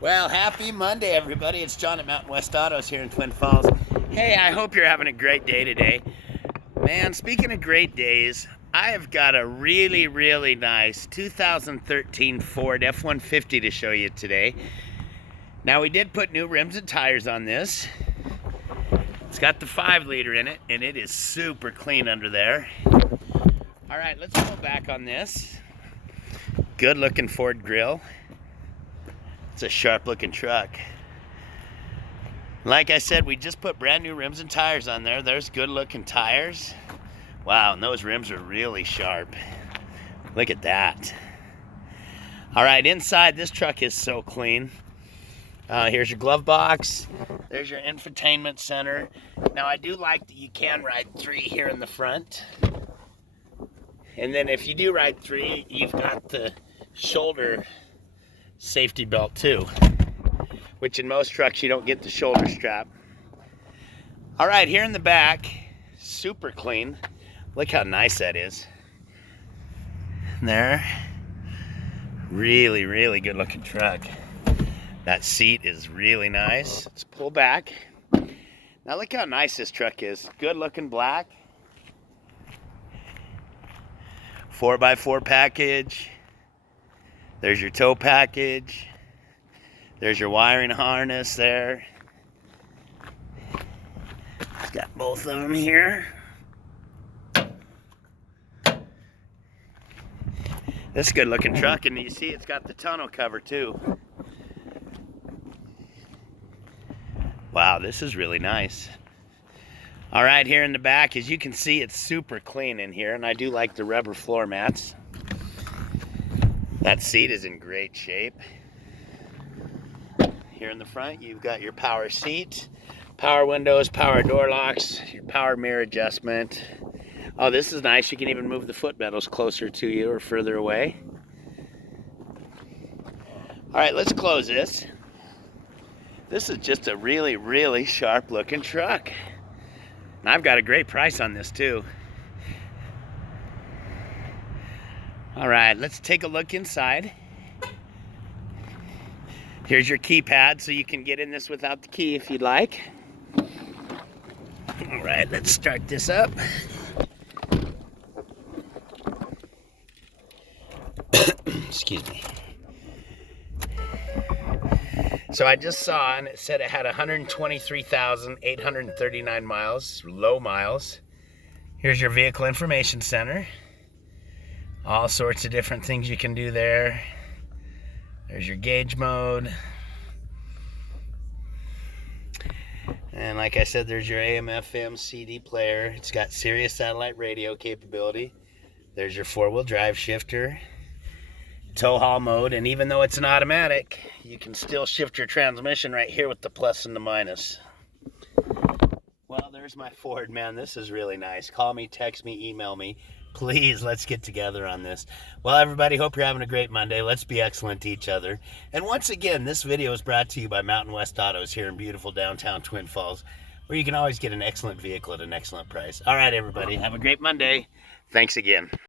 Well, happy Monday, everybody. It's John at Mountain West Autos here in Twin Falls. Hey, I hope you're having a great day today. Man, speaking of great days, I have got a really nice 2013 Ford F150 to show you today. Now, we did put new rims and tires on this. It's got the 5-liter in it, and it is super clean under there. All right, let's go back on this. Good-looking Ford grill. It's a sharp-looking truck. Like I said, we just put brand new rims and tires on there. There's good-looking tires. Wow, and those rims are really sharp. Look at that. All right, inside, this truck is so clean. Here's your glove box. There's your infotainment center. Now, I do like that you can ride 3 here in the front. And then if you do ride 3, you've got the shoulder safety belt too, which in most trucks you don't get the shoulder strap. All right, here in the back, super clean. Look how nice that is. There, really good looking truck. That seat is really nice. Let's pull back. Now look how nice this truck is. Good looking black. 4x4 package. There's your tow package. There's your wiring harness there. It's got both of them here. This is a good looking truck, and you see it's got the tonneau cover too. Wow, this is really nice. All right, here in the back, as you can see, it's super clean in here, and I do like the rubber floor mats. That seat is in great shape. Here in the front, you've got your power seat, power windows, power door locks, your power mirror adjustment. Oh, this is nice. You can even move the foot pedals closer to you or further away. All right, let's close this. This is just a really sharp looking truck. And I've got a great price on this too. All right, let's take a look inside. Here's your keypad, so you can get in this without the key if you'd like. All right, let's start this up. Excuse me. So I just saw, and it said it had 123,839 miles, low miles. Here's your vehicle information center. All sorts of different things you can do there. There's your gauge mode. And like I said, there's your AM, FM, CD player. It's got Sirius satellite radio capability. There's your 4-wheel drive shifter. Tow haul mode, and even though it's an automatic, you can still shift your transmission right here with the plus and the minus. Well, there's my Ford, man. This is really nice. Call me, text me, email me. Please, let's get together on this. Well, everybody, hope you're having a great Monday. Let's be excellent to each other. And once again, this video is brought to you by Mountain West Autos here in beautiful downtown Twin Falls, where you can always get an excellent vehicle at an excellent price. All right, everybody, have a great Monday. Thanks again.